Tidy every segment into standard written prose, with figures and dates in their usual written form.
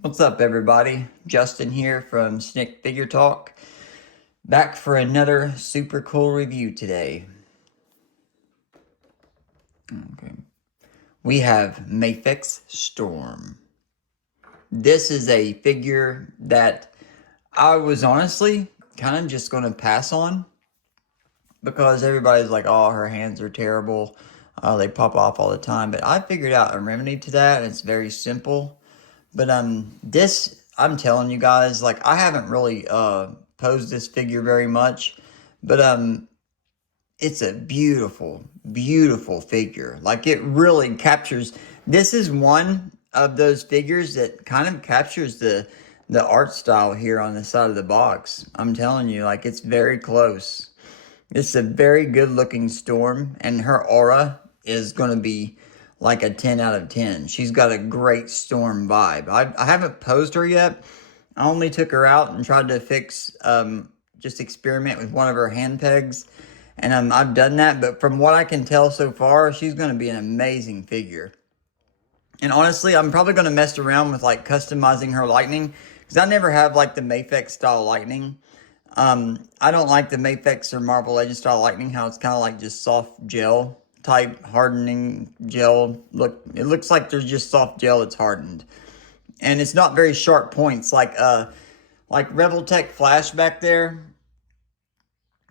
What's up, everybody? Justin here from Snick Figure Talk, back for another super cool review today. Okay. We have Mafex Storm. This is a figure that I was honestly kind of just going to pass on because everybody's like, oh, her hands are terrible. They pop off all the time. But I figured out a remedy to that, and it's very simple. But this, I'm telling you guys, like, I haven't really posed this figure very much, but it's a beautiful, beautiful figure. Like, it really captures. This is one of those figures that kind of captures the art style here on the side of the box. I'm telling you, like, it's very close. It's a very good looking Storm, and her aura is going to be like a 10 out of 10. She's got a great Storm vibe. I haven't posed her yet. I only took her out and tried to fix, just experiment with one of her hand pegs. And I've done that, but from what I can tell so far, she's going to be an amazing figure. And honestly, I'm probably going to mess around with like customizing her lightning, because I never have like the Mafex style lightning. I don't like the Mafex or Marble Legends style lightning, how it's kind of like just soft gel type hardening gel. Look, it looks like there's just soft gel that's hardened. And it's not very sharp points like Rebel Tech Flash back there.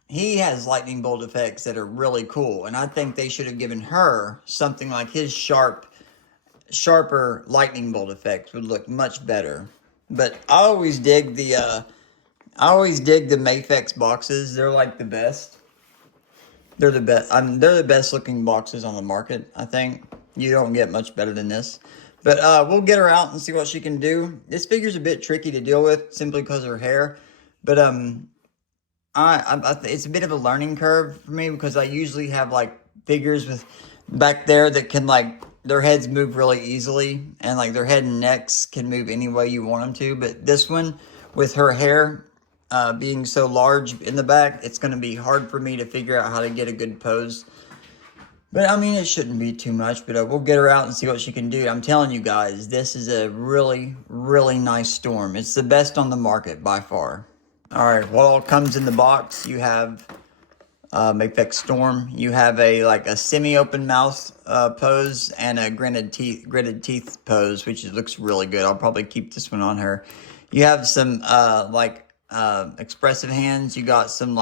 He has lightning bolt effects that are really cool, and I think they should have given her something like his sharper lightning bolt effects would look much better. But I always dig the Mafex boxes. They're like the best. They're the best. They're the best looking boxes on the market. I think you don't get much better than this. But we'll get her out and see what she can do. This figure's a bit tricky to deal with simply because of her hair. But it's a bit of a learning curve for me, because I usually have like figures with back there that can like their heads move really easily, and like their head and necks can move any way you want them to. But this one, with her hair being so large in the back, it's going to be hard for me to figure out how to get a good pose. But I mean, it shouldn't be too much, but we'll get her out and see what she can do. I'm telling you guys, this is a really, really nice Storm. It's the best on the market by far. All right, what all comes in the box? You have Mafex Storm. You have a semi-open mouth pose and a gritted teeth pose, which looks really good. I'll probably keep this one on her. You have some expressive hands. You got some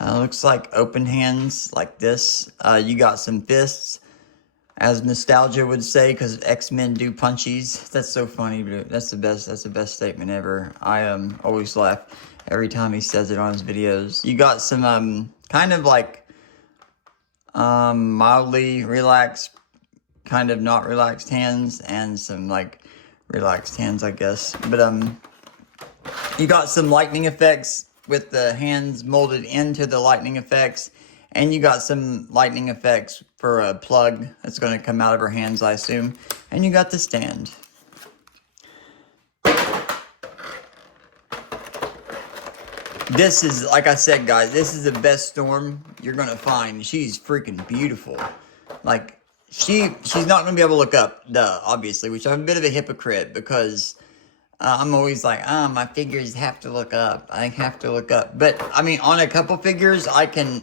looks like open hands like this. You got some fists, as Nostalgia would say, because X-Men do punchies. That's so funny, but that's the best statement ever. I always laugh every time he says it on his videos. You got some kind of like mildly relaxed, kind of not relaxed hands, and some like relaxed hands, I guess. But you got some lightning effects with the hands molded into the lightning effects, and you got some lightning effects for a plug that's going to come out of her hands, I assume. And you got the stand. This is, like I said, guys, this is the best Storm you're going to find. She's freaking beautiful. Like, she's not going to be able to look up, obviously, which I'm a bit of a hypocrite, because I'm always like, my figures have to look up. I have to look up. But, I mean, on a couple figures, I can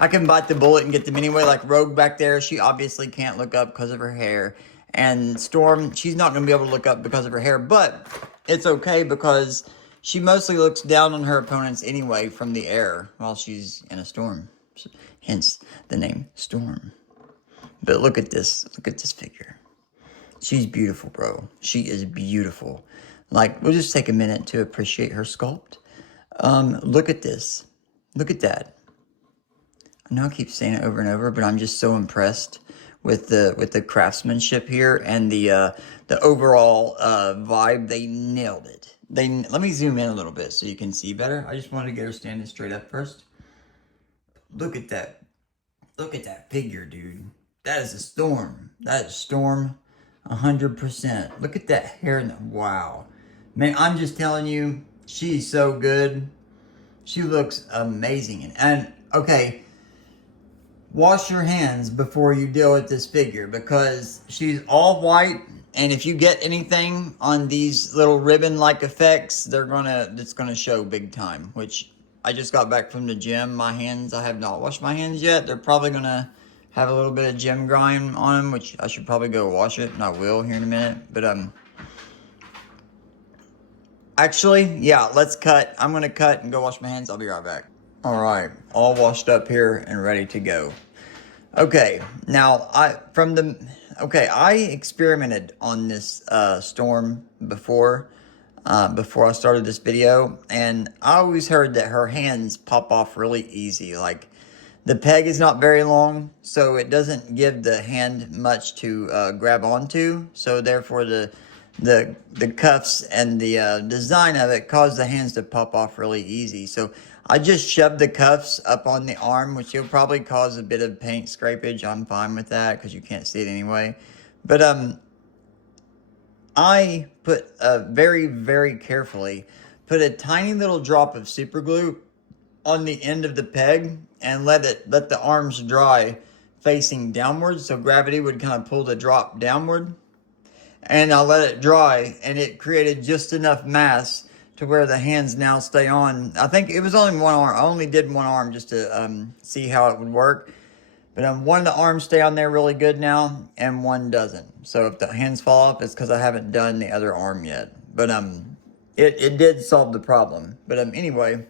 bite the bullet and get them anyway. Like Rogue back there, she obviously can't look up because of her hair. And Storm, she's not going to be able to look up because of her hair. But it's okay, because she mostly looks down on her opponents anyway from the air while she's in a storm. Hence the name Storm. But look at this. Look at this figure. She's beautiful, bro. She is beautiful. Like, we'll just take a minute to appreciate her sculpt. Look at this. Look at that. I know I keep saying it over and over, but I'm just so impressed with the craftsmanship here and the overall vibe. They nailed it. Let me zoom in a little bit so you can see better. I just wanted to get her standing straight up first. Look at that. Look at that figure, dude. That is a Storm. That is Storm 100%. Look at that hair. Wow. Man, I'm just telling you, she's so good. She looks amazing. And okay, wash your hands before you deal with this figure, because she's all white And if you get anything on these little ribbon-like effects, it's gonna show big time. Which I just got back from the gym. My hands, I have not washed my hands yet. They're probably gonna have a little bit of gym grime on them, which I should probably go wash it, and I will here in a minute. But actually, yeah, let's cut. I'm gonna cut and go wash my hands. I'll be right back. All right, all washed up here and ready to go. Okay, now I experimented on this Storm before I started this video, and I always heard that her hands pop off really easy. Like, the peg is not very long, so it doesn't give the hand much to grab onto. So therefore, the cuffs and the design of it cause the hands to pop off really easy. So I just shoved the cuffs up on the arm, which will probably cause a bit of paint scrapage. I'm fine with that because you can't see it anyway. But I put very, very carefully put a tiny little drop of super glue on the end of the peg and let the arms dry facing downward, so gravity would kind of pull the drop downward. And I let it dry, and it created just enough mass to where the hands now stay on. I think it was only one arm. I only did one arm just to see how it would work. But one of the arms stay on there really good now, and one doesn't. So if the hands fall off, it's because I haven't done the other arm yet. But it did solve the problem. But anyway,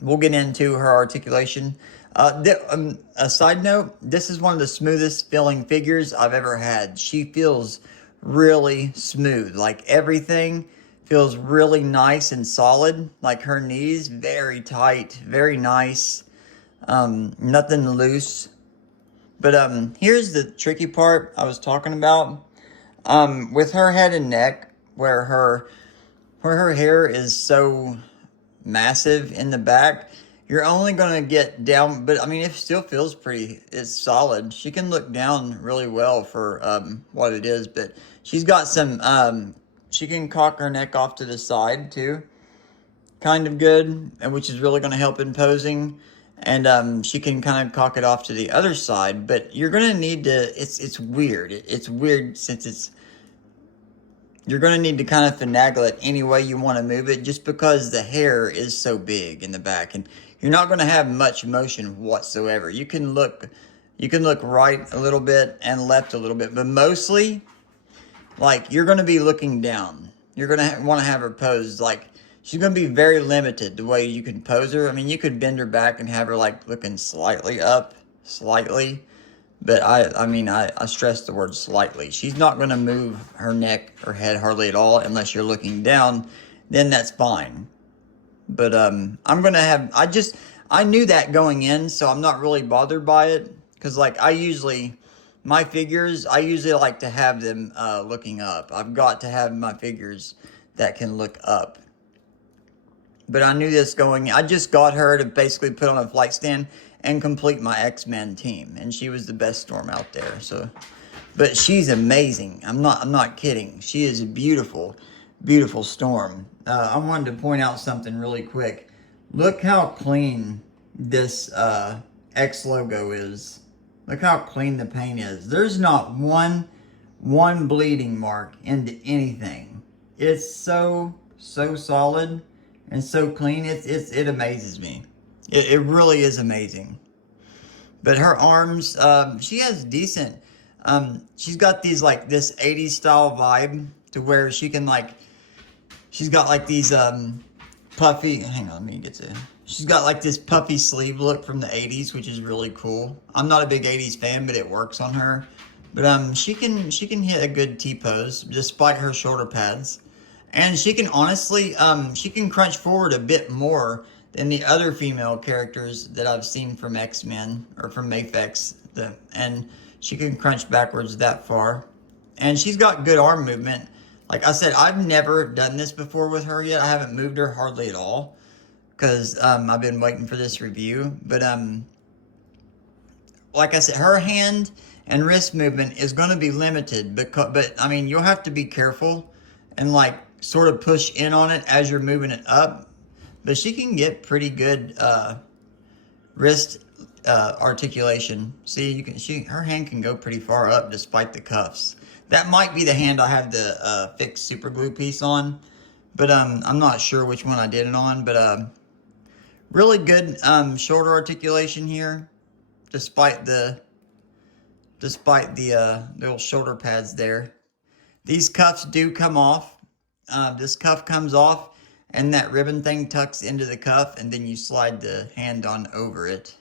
we'll get into her articulation. A side note, this is one of the smoothest feeling figures I've ever had. She feels really smooth. Like, everything feels really nice and solid. Like, her knees, very tight, very nice. Nothing loose. But here's the tricky part I was talking about. With her head and neck, where her hair is so massive in the back, you're only going to get down, but I mean, it still feels it's solid. She can look down really well for what it is, but she's got some, she can cock her neck off to the side too, kind of good, and which is really going to help in posing. And she can kind of cock it off to the other side, but you're going to need to, it's weird. It's weird since you're going to need to kind of finagle it any way you want to move it, just because the hair is so big in the back, and you're not going to have much motion whatsoever. You can look right a little bit and left a little bit, but mostly, like, you're going to be looking down. You're going to want to have her posed like, she's going to be very limited the way you can pose her. I mean, you could bend her back and have her like looking slightly up, slightly. But I stress the word slightly. She's not going to move her neck or head hardly at all unless you're looking down. Then that's fine. But I'm going to have, I knew that going in, so I'm not really bothered by it. Because like my figures, I usually like to have them looking up. I've got to have my figures that can look up. But I knew this going in. I just got her to basically put on a flight stand and complete my X-Men team, and she was the best Storm out there. So, but she's amazing. I'm not kidding. She is a beautiful, beautiful Storm. I wanted to point out something really quick. Look how clean this X logo is. Look how clean the paint is. There's not one bleeding mark into anything. It's so solid and so clean. It amazes me. It really is amazing. But her arms, she has decent, she's got these, like, this 80s style vibe to where she can, like, she's got, like, these, puffy, hang on, let me get to, she's got, like, this puffy sleeve look from the 80s, which is really cool. I'm not a big 80s fan, but it works on her. But, she can hit a good T-pose, despite her shoulder pads. And she can honestly, she can crunch forward a bit more than the other female characters that I've seen from X-Men or from Mafex. And she can crunch backwards that far. And she's got good arm movement. Like I said, I've never done this before with her yet. I haven't moved her hardly at all, because I've been waiting for this review. But like I said, her hand and wrist movement is going to be limited. But I mean, you'll have to be careful and, like, sort of push in on it as you're moving it up. But she can get pretty good wrist articulation. See, her hand can go pretty far up despite the cuffs. That might be the hand I have the fixed super glue piece on, but I'm not sure which one I did it on. But really good shoulder articulation here, despite the little shoulder pads there. These cuffs do come off. This cuff comes off, and that ribbon thing tucks into the cuff, and then you slide the hand on over it.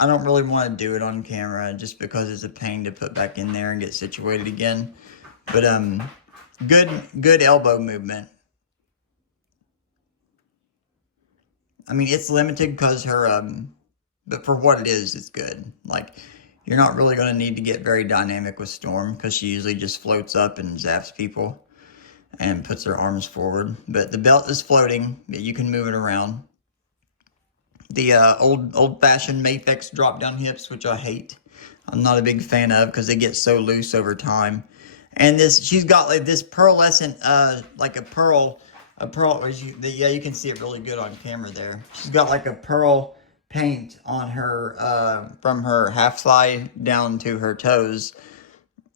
I don't really want to do it on camera just because it's a pain to put back in there and get situated again. But good elbow movement. I mean, it's limited because her but for what it is, it's good. Like, you're not really going to need to get very dynamic with Storm because she usually just floats up and zaps people and puts her arms forward. But the belt is floating, but you can move it around. The old-fashioned Mafex drop-down hips, which I hate. I'm not a big fan of because they get so loose over time. And she's got like this pearlescent, like a pearl, yeah, you can see it really good on camera there. She's got like a pearl paint on her, from her half thigh down to her toes.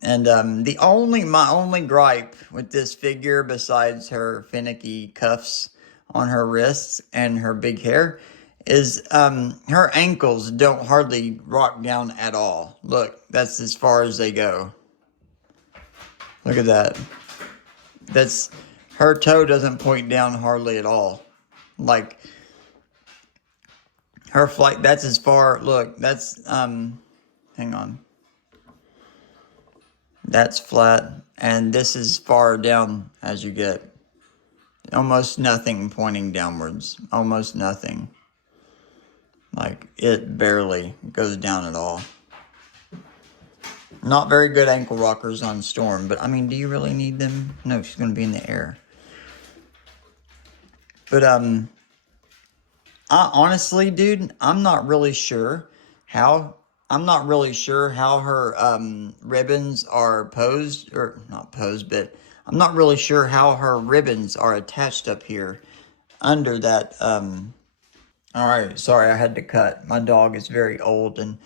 And my only gripe with this figure, besides her finicky cuffs on her wrists and her big hair, is her ankles don't hardly rock down at all. Look, that's as far as they go. Look at that. Her toe doesn't point down hardly at all. Like, her flight, that's as far, look, that's, hang on. That's flat, and this is far down as you get. Almost nothing pointing downwards. Almost nothing. Like, it barely goes down at all. Not very good ankle rockers on Storm, but I mean, do you really need them? No, she's going to be in the air. But, honestly, dude, I'm not really sure how her ribbons are posed, or not posed, but I'm not really sure how her ribbons are attached up here under that. All right, sorry, I had to cut. My dog is very old, and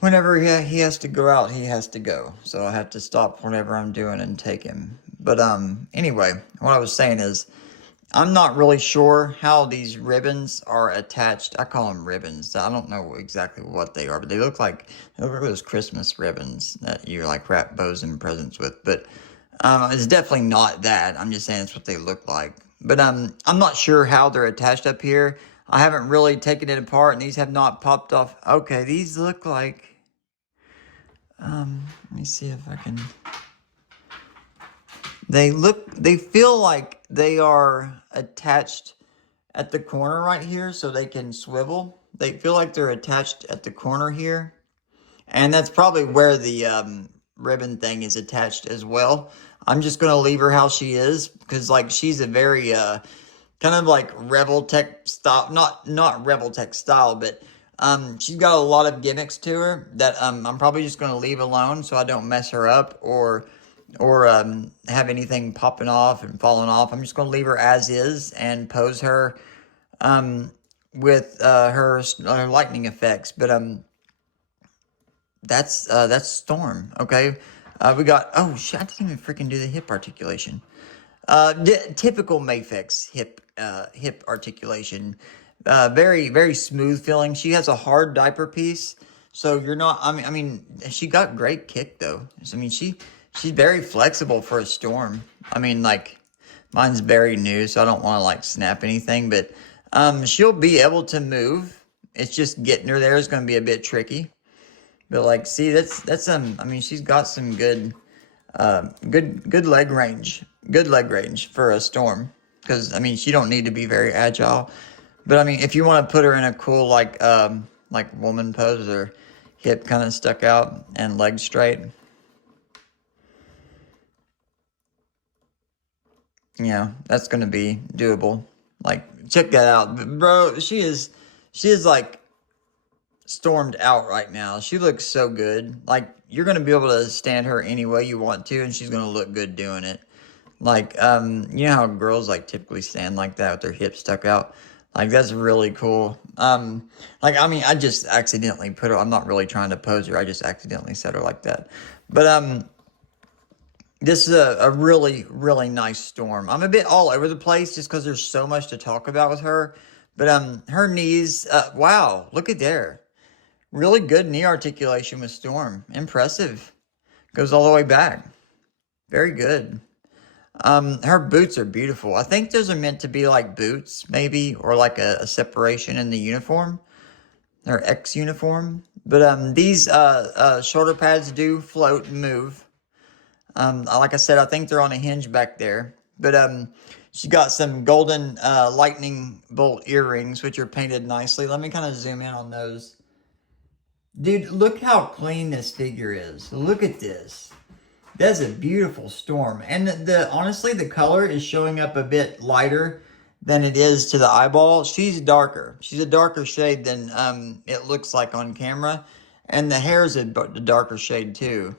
whenever he has to go out, he has to go. So I have to stop whatever I'm doing and take him. But anyway, what I was saying is, I'm not really sure how these ribbons are attached. I call them ribbons. I don't know exactly what they are, but they look like those Christmas ribbons that you like wrap bows and presents with. But it's definitely not that. I'm just saying it's what they look like. But I'm not sure how they're attached up here. I haven't really taken it apart, and these have not popped off. Okay, these look like, let me see if I can. They feel like they are attached at the corner right here so they can swivel. They feel like they're attached at the corner here. And that's probably where the ribbon thing is attached as well. I'm just going to leave her how she is because, like, she's a very kind of like Rebel Tech style. Not Rebel Tech style, but she's got a lot of gimmicks to her that I'm probably just going to leave alone so I don't mess her up or have anything popping off and falling off. I'm just going to leave her as is and pose her with her lightning effects. But that's Storm. Okay, we got, oh shit, I didn't even freaking do the hip articulation. Typical Mafex hip articulation. Very, very smooth feeling. She has a hard diaper piece, so you're not, I mean, she got great kick though. I mean, she's very flexible for a Storm. I mean, like, mine's very new, so I don't want to like snap anything, but she'll be able to move. It's just getting her there is going to be a bit tricky. But like, see, that's I mean, she's got some good leg range. Good leg range for a Storm. Because I mean, she don't need to be very agile. But I mean, if you want to put her in a cool like woman pose, or hip kind of stuck out and legs straight, yeah, that's gonna be doable. Like, check that out, bro. She is like stormed out right now. She looks so good. Like, you're gonna be able to stand her any way you want to, and she's gonna look good doing it. Like, you know how girls like typically stand like that with their hips stuck out? Like, that's really cool. Like, I mean, I just accidentally put her, I'm not really trying to pose her, I just accidentally set her like that. But this is a really, really nice Storm. I'm a bit all over the place just because there's so much to talk about with her. But her knees, wow, look at there. Really good knee articulation with Storm. Impressive. Goes all the way back. Very good. Her boots are beautiful. I think those are meant to be like boots, maybe, or like a separation in the uniform. Her X uniform. But these shoulder pads do float and move. Like I said, I think they're on a hinge back there. But she got some golden lightning bolt earrings, which are painted nicely. Let me kind of zoom in on those. Dude, look how clean this figure is. Look at this. That's a beautiful Storm. And honestly, the color is showing up a bit lighter than it is to the eyeball. She's darker. She's a darker shade than it looks like on camera. And the hair is a darker shade too.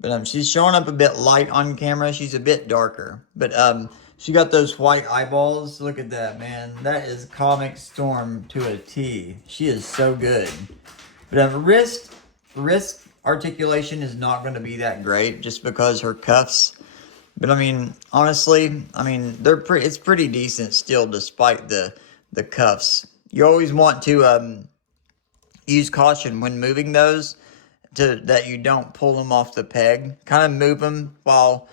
But she's showing up a bit light on camera. She's a bit darker. But she got those white eyeballs. Look at that, man. That is comic Storm to a T. She is so good. But wrist articulation is not going to be that great just because her cuffs. But I mean, honestly, I mean, it's pretty decent still despite the cuffs. You always want to use caution when moving those that you don't pull them off the peg. Kind of move them while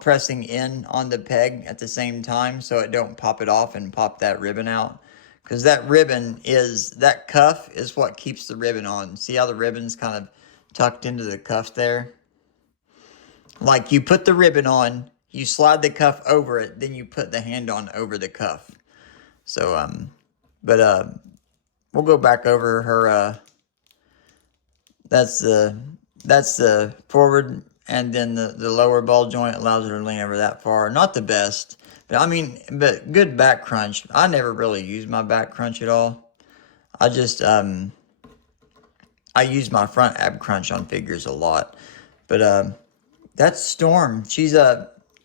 pressing in on the peg at the same time so it don't pop it off and pop that ribbon out. Because that cuff is what keeps the ribbon on. See how the ribbon's kind of tucked into the cuff there? Like you put the ribbon on, you slide the cuff over it, then you put the hand on over the cuff. So, we'll go back over her, that's the forward, and then the lower ball joint allows her to lean over that far. Not the best, but I mean, but good back crunch. I never really use my back crunch at all. I just, I use my front ab crunch on figures a lot. But that's Storm. She's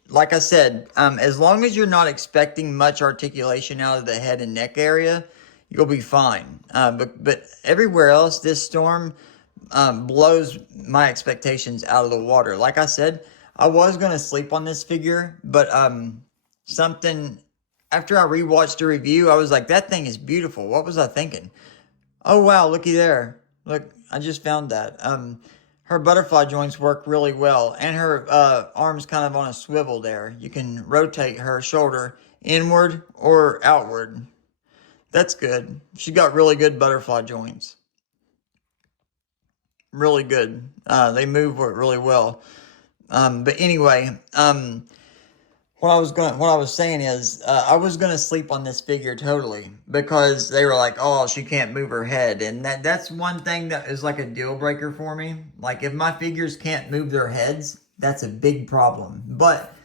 like I said, as long as you're not expecting much articulation out of the head and neck area, you'll be fine. But everywhere else, this Storm blows my expectations out of the water. Like I said, I was going to sleep on this figure, but something, after I rewatched the review, I was like, that thing is beautiful. What was I thinking? Oh, wow, looky there. Look, I just found that. Her butterfly joints work really well, and her arm's kind of on a swivel there. You can rotate her shoulder inward or outward. That's good. She got really good butterfly joints. Really good. They move really well. But anyway, what I was saying is, I was gonna sleep on this figure totally because they were like, oh, she can't move her head, and that's one thing that is like a deal breaker for me. Like if my figures can't move their heads, that's a big problem. But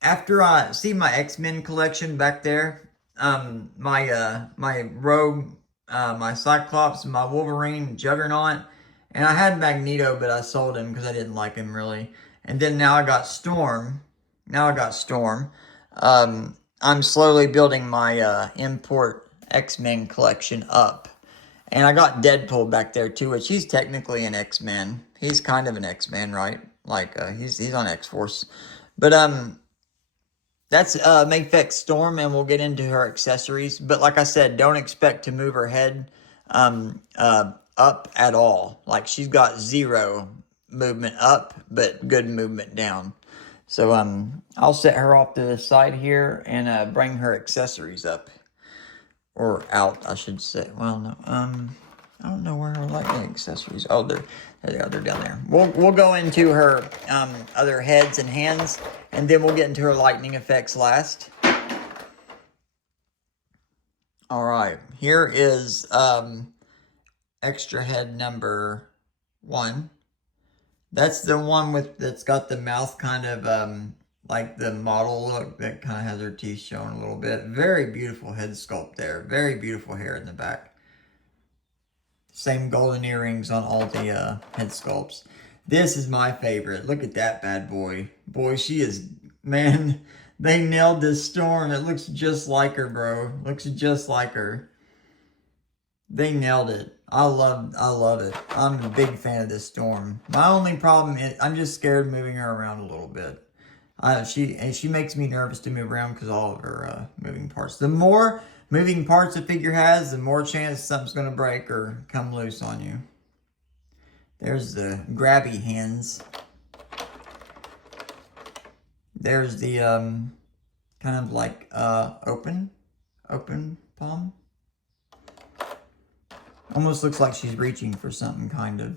after I see my X-Men collection back there, my Rogue, my Cyclops, my Wolverine, Juggernaut. And I had Magneto, but I sold him because I didn't like him really. And then now I got Storm. I'm slowly building my import X-Men collection up. And I got Deadpool back there too, which he's technically an X-Men. He's kind of an X-Men, right? Like he's on X-Force. But that's Mafex Storm, and we'll get into her accessories. But like I said, don't expect to move her head up at all. Like she's got zero movement up, but good movement down. So I'll set her off to the side here and bring her accessories up. Or out, I should say. Well, no, I don't know where her lightning accessories. Oh, they're down there. We'll go into her other heads and hands, and then we'll get into her lightning effects last. All right, here is extra head number 1. That's the one that's got the mouth kind of like the model look that kind of has her teeth showing a little bit. Very beautiful head sculpt there. Very beautiful hair in the back. Same golden earrings on all the head sculpts. This is my favorite. Look at that bad boy. Boy, she is, man, they nailed this Storm. It looks just like her, bro. Looks just like her. They nailed it. I love it. I'm a big fan of this Storm. My only problem is I'm just scared moving her around a little bit. She makes me nervous to move around because all of her moving parts. The more moving parts a figure has, the more chance something's going to break or come loose on you. There's the grabby hands. There's the kind of like open palm. Almost looks like she's reaching for something, kind of.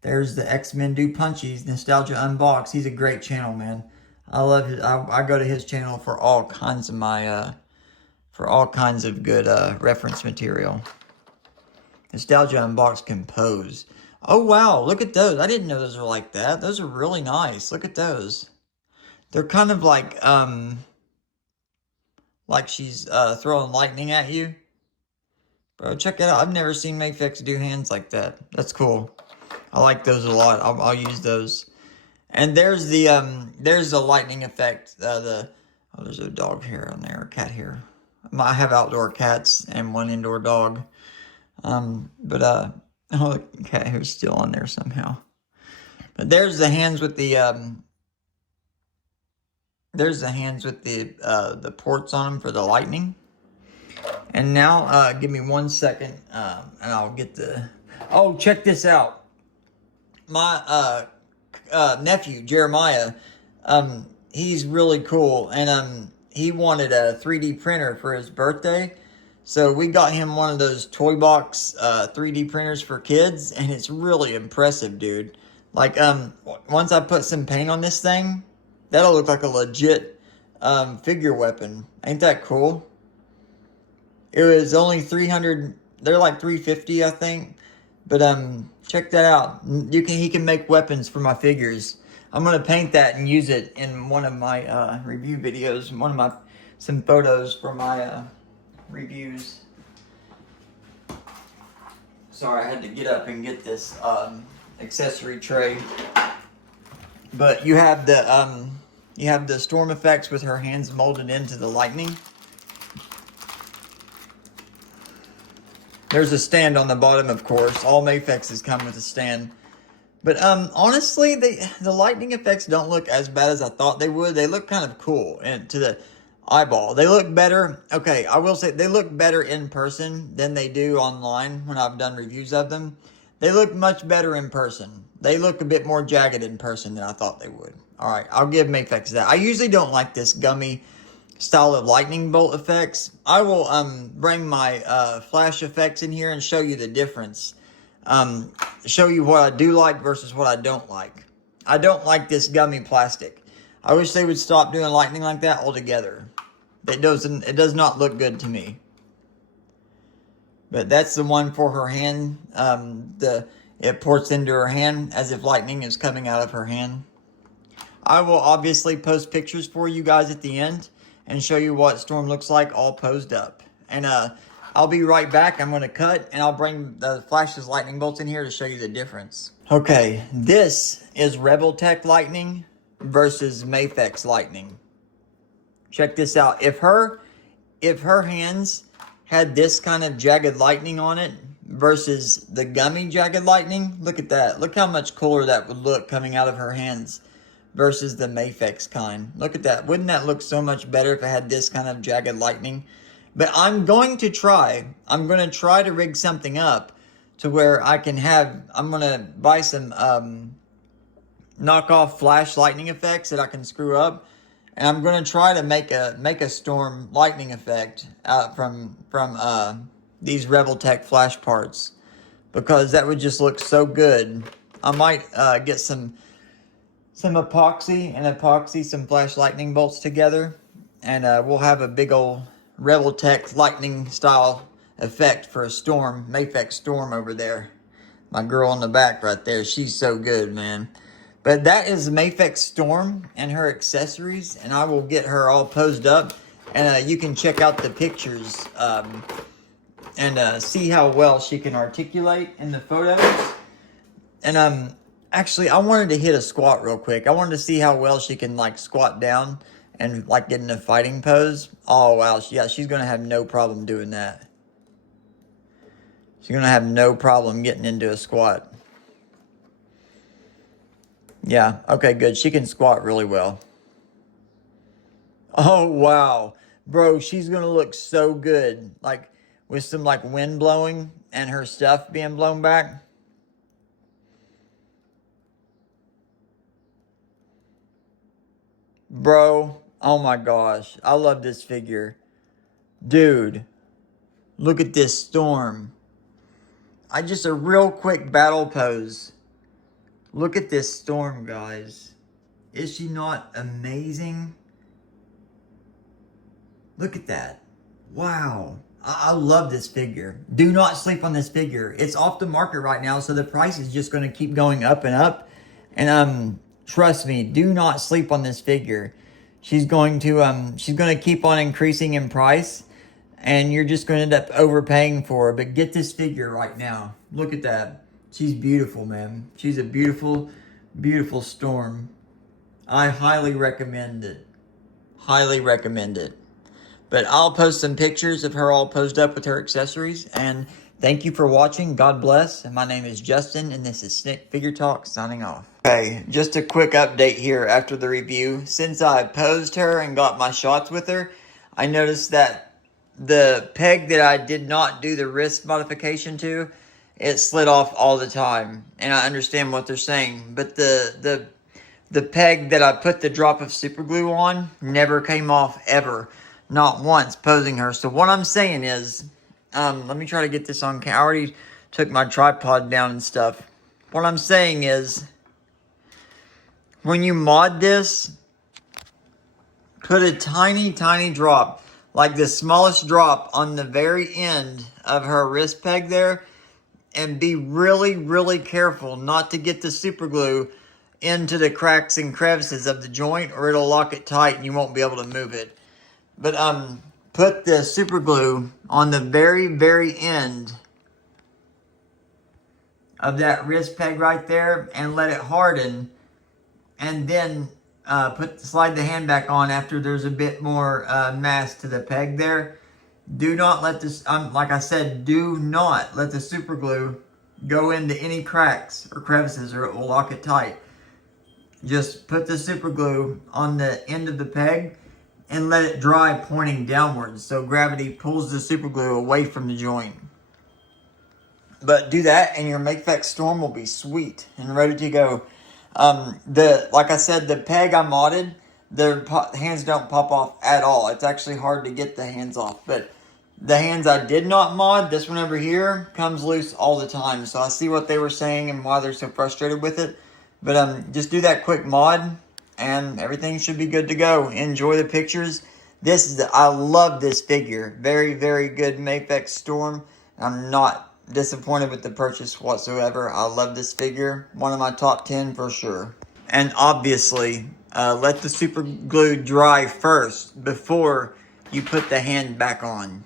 There's the X-Men Do Punchies, Nostalgia Unbox. He's a great channel, man. I love his. I go to his channel for all kinds of my good reference material. Nostalgia Unbox Compose. Oh wow, look at those. I didn't know those were like that. Those are really nice. Look at those. They're kind of like she's throwing lightning at you. Bro, check it out. I've never seen Mafex do hands like that. That's cool. I like those a lot. I'll use those. And there's the lightning effect. There's a dog hair on there, a cat hair. I have outdoor cats and one indoor dog. Oh, the cat hair's still on there somehow. But there's the hands with the the ports on them for the lightning. And now, give me 1 second, and I'll get the... Oh, check this out. My nephew, Jeremiah, he's really cool, and he wanted a 3D printer for his birthday. So we got him one of those toy box 3D printers for kids, and it's really impressive, dude. Like, once I put some paint on this thing, that'll look like a legit figure weapon. Ain't that cool? It was only 300, they're like 350, I think. But check that out. He can make weapons for my figures. I'm gonna paint that and use it in one of my review videos, some photos for my reviews. Sorry, I had to get up and get this accessory tray. But you have the Storm effects with her hands molded into the lightning. There's a stand on the bottom, of course. All Mafexes come with a stand. But honestly, the lightning effects don't look as bad as I thought they would. They look kind of cool and to the eyeball. They look better. Okay, I will say they look better in person than they do online when I've done reviews of them. They look much better in person. They look a bit more jagged in person than I thought they would. All right, I'll give Mafex that. I usually don't like this gummy style of lightning bolt effects. I will bring my flash effects in here and show you the difference. Show you what I do like versus what I don't like. I don't like this gummy plastic. I wish they would stop doing lightning like that altogether. It does not look good to me. But that's the one for her hand. It ports into her hand as if lightning is coming out of her hand. I will obviously post pictures for you guys at the end and show you what Storm looks like all posed up. And I'll be right back. I'm going to cut, and I'll bring the Flash's lightning bolts in here to show you the difference. Okay, this is Rebel Tech lightning versus Mafex lightning. Check this out. If her hands had this kind of jagged lightning on it versus the gummy jagged lightning, look at that. Look how much cooler that would look coming out of her hands versus the Mafex kind. Look at that. Wouldn't that look so much better if it had this kind of jagged lightning? But I'm going to try to rig something up to where I'm going to buy some knockoff flash lightning effects that I can screw up. And I'm going to try to make a Storm lightning effect from these Rebel Tech flash parts, because that would just look so good. I might get some epoxy, some flash lightning bolts together, and we'll have a big old Rebel Tech lightning style effect for a Storm, Mafex Storm over there. My girl in the back right there, she's so good, man. But that is Mafex Storm and her accessories, and I will get her all posed up, and you can check out the pictures and see how well she can articulate in the photos. And actually, I wanted to hit a squat real quick. I wanted to see how well she can like squat down and like get in a fighting pose. Oh wow, yeah, she's gonna have no problem doing that. She's going to have no problem getting into a squat. Yeah, okay, good. She can squat really well. Oh, wow. Bro, she's going to look so good. Like, with some, like, wind blowing and her stuff being blown back. Bro, oh my gosh. I love this figure. Dude, look at this Storm. A real quick battle pose. Look at this Storm, guys. Is she not amazing? Look at that. Wow. I love this figure. Do not sleep on this figure. It's off the market right now, so the price is just going to keep going up and up. And trust me, do not sleep on this figure. She's going to keep on increasing in price, and you're just going to end up overpaying for her. But get this figure right now. Look at that. She's beautiful, man. She's a beautiful, beautiful Storm. I highly recommend it. Highly recommend it. But I'll post some pictures of her all posed up with her accessories. And thank you for watching. God bless. And my name is Justin, and this is Snick Figure Talk signing off. Okay, just a quick update here after the review. Since I posed her and got my shots with her, I noticed that the peg that I did not do the wrist modification to, it slid off all the time. And I understand what they're saying. But the peg that I put the drop of super glue on never came off ever. Not once posing her. So what I'm saying is, let me try to get this on camera. I already took my tripod down and stuff. What I'm saying is, when you mod this, put a tiny, tiny drop, like the smallest drop on the very end of her wrist peg there, and be really, really careful not to get the super glue into the cracks and crevices of the joint, or it'll lock it tight and you won't be able to move it. But put the super glue on the very, very end of that wrist peg right there and let it harden. And then slide the hand back on after there's a bit more mass to the peg there. Do not let this, like I said, do not let the super glue go into any cracks or crevices, or it will lock it tight. Just put the super glue on the end of the peg and let it dry pointing downwards, so gravity pulls the super glue away from the joint. But do that and your Mafex Storm will be sweet and ready to go. Like I said, the peg I modded, the hands don't pop off at all. It's actually hard to get the hands off. But the hands I did not mod, this one over here, comes loose all the time. So I see what they were saying and why they're so frustrated with it. But just do that quick mod and everything should be good to go. Enjoy the pictures. I love this figure. Very, very good Mafex Storm. I'm not disappointed with the purchase whatsoever. I love this figure. One of my top 10 for sure. And obviously, let the super glue dry first before you put the hand back on.